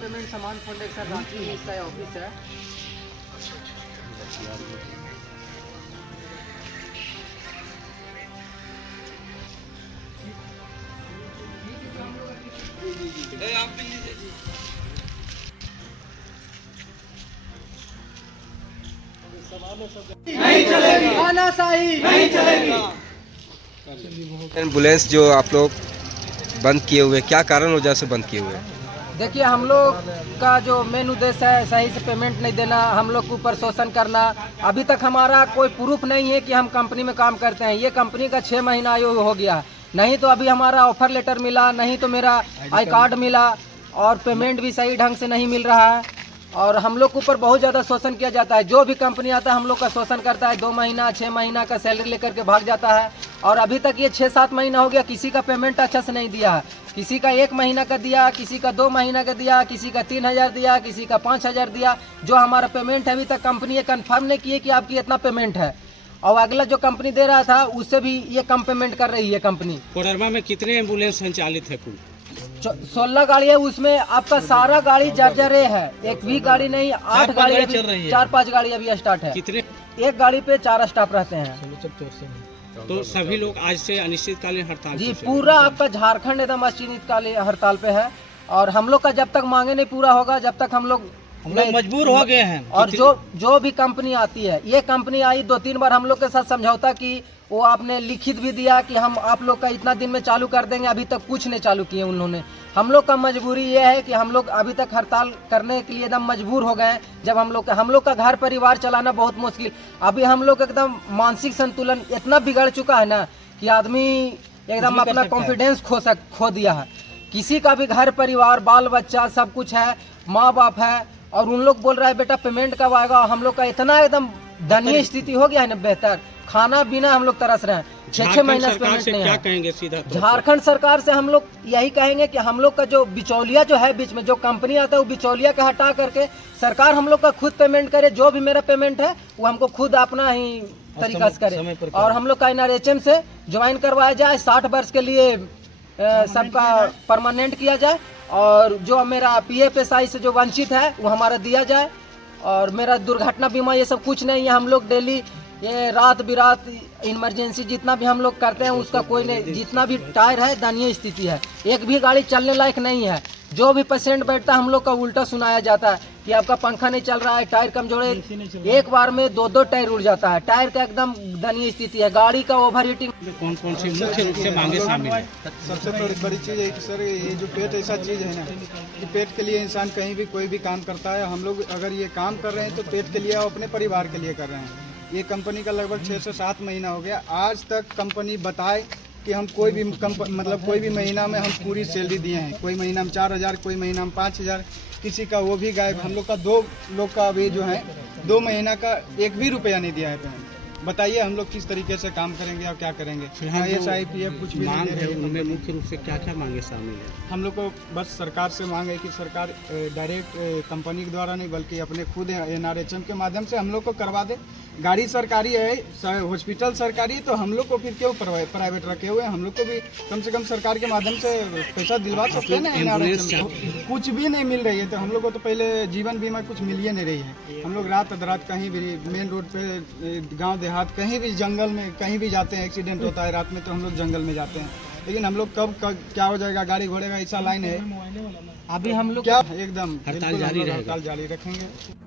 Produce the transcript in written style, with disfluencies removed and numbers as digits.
Payment सामान fund एक sir Ranchi इसका ऑफिस है। नहीं चलेगी, तानाशाही नहीं चलेगी। एम्बुलेंस जो आप लोग बंद किए हुए, क्या कारण वजह से बंद किए हुए? देखिए, हम लोग का जो मेन उद्देश्य है सही से पेमेंट नहीं देना, हम लोग के ऊपर शोषण करना। अभी तक हमारा कोई प्रूफ नहीं है कि हम कंपनी में काम करते हैं। ये कंपनी का 6 महीना आयु हो गया, नहीं तो अभी हमारा ऑफर लेटर मिला, नहीं तो मेरा आई कार्ड मिला, और पेमेंट भी सही ढंग से नहीं मिल रहा है। और हम लोग के ऊपर बहुत ज़्यादा शोषण किया जाता है। जो भी कंपनी आता है हम लोग का शोषण करता है। 2 महीना 6 महीना का सैलरी लेकर के भाग जाता है। और अभी तक ये 6-7 महीना हो गया, किसी का पेमेंट अच्छा से नहीं दिया है। किसी का 1 महीना का दिया, किसी का 2 महीना का दिया, किसी का 3000 दिया, किसी का 5000 दिया। जो हमारा पेमेंट है अभी तक कंपनी ये कन्फर्म नहीं किए कि आपकी इतना पेमेंट है। और अगला जो कंपनी दे रहा था उससे भी ये कम पेमेंट कर रही है कंपनी। कोडरमा में कितने एम्बुलेंस संचालित है कुल? 16 गाड़ी है, उसमें आपका सारा गाड़ी जर्जरे है। एक भी गाड़ी नहीं, 8 गाड़ी चल रही है। 4-5 गाड़ी अभी स्टार्ट है। कितने? एक गाड़ी पे 4 स्टाफ रहते हैं। तो सभी लोग आज से अनिश्चितकालीन हड़ताल जी, पे पूरा आपका झारखंड एकदम अनिश्चितकालीन हड़ताल पे है। और हम लोग का जब तक मांगे नहीं पूरा होगा, जब तक हम लोग मजबूर हो गए हैं। और जो भी कंपनी आती है, ये कंपनी आई 2-3 बार हम लोग के साथ समझौता की, वो आपने लिखित भी दिया कि हम आप लोग का इतना दिन में चालू कर देंगे। अभी तक कुछ नहीं चालू किए उन्होंने। हम लोग का मजबूरी ये है कि हम लोग अभी तक हड़ताल करने के लिए एकदम मजबूर हो गए। जब हम लोग का घर परिवार चलाना बहुत मुश्किल। अभी हम लोग एकदम मानसिक संतुलन इतना बिगड़ चुका है ना कि आदमी एकदम अपना कॉन्फिडेंस खो दिया है। किसी का भी घर परिवार बाल बच्चा सब कुछ है, माँ बाप है, और उन लोग बोल रहा है बेटा पेमेंट कब आएगा। हम लोग का इतना एकदम दयनीय स्थिति हो गया है ना, बेहतर खाना पीना हम लोग तरस रहे हैं। 6-6 महीना से पेमेंट नहीं क्या है। कहेंगे सीधा? झारखंड सरकार से हम लोग यही कहेंगे कि हम लोग का जो बिचौलिया जो है बीच में जो कंपनी आता है, वो बिचौलिया का हटा करके सरकार हम लोग का खुद पेमेंट करे। जो भी मेरा पेमेंट है वो हमको खुद अपना ही तरीका से करे। और हम लोग का NRHM से ज्वाइन करवाया जाए, 60 वर्ष के लिए सबका परमानेंट किया जाए। और जो मेरा PFSI से जो वंचित है वो हमारा दिया जाए। और मेरा दुर्घटना बीमा ये सब कुछ नहीं है। हम लोग डेली ये रात बिरात इमरजेंसी जितना भी हम लोग करते हैं उसका कोई नहीं। जितना भी टायर है दयनीय स्थिति है, एक भी गाड़ी चलने लायक नहीं है। जो भी पेशेंट बैठता है हम लोग का उल्टा सुनाया जाता है कि आपका पंखा नहीं चल रहा है, टायर कमजोर है। एक बार में 2-2 टायर उड़ जाता है। टायर का एकदम दयनीय स्थिति है। गाड़ी का ओवर हीटिंग। कौन सी मुख्य रूप से मांगे शामिल है? सबसे बड़ी चीज़ है कि सर ये जो पेट ऐसा चीज़ है ना कि पेट के लिए इंसान कहीं भी कोई भी काम करता है। हम लोग अगर ये काम कर रहे हैं तो पेट के लिए और अपने परिवार के लिए कर रहे हैं। ये कंपनी का लगभग 6 से 7 महीना हो गया। आज तक कंपनी बताए कि हम कोई भी महीना में हम पूरी सैलरी दिए हैं। कोई महीना में 4000, कोई महीना में 5000, किसी का वो भी गायब। हम लोग का 2 लोग का अभी जो है 2 महीना का 1 भी रुपया नहीं दिया है पेमेंट। बताइए हम लोग किस तरीके से काम करेंगे और क्या करेंगे? SIPF कुछ भी नहीं दे रही है। उनमें मुख्य रूप से क्या क्या मांगे शामिल है? हम लोग को बस सरकार से मांग है कि सरकार डायरेक्ट कंपनी के द्वारा नहीं बल्कि अपने खुद NRHM के माध्यम से हम लोग को करवा दे। गाड़ी सरकारी है, हॉस्पिटल सरकारी है, तो हम लोग को फिर क्यों प्राइवेट रखे हुए हैं? हम लोग को भी कम से कम सरकार के माध्यम से पैसा दिलवा सकते हैं ना। NRHM कुछ भी नहीं मिल रही है, तो हम लोग को तो पहले जीवन बीमा कुछ मिल ही नहीं रही है। हम लोग रात अधरात कहीं भी मेन रोड पे गाँव देहात कहीं भी जंगल में कहीं भी जाते हैं, एक्सीडेंट होता है रात में तो हम लोग जंगल में जाते हैं। लेकिन हम लोग कब क्या हो जाएगा, गाड़ी घोड़े का ऐसा लाइन है। अभी हम लोग क्या एकदम हड़ताल जारी रहेगा। हड़ताल जारी रखेंगे।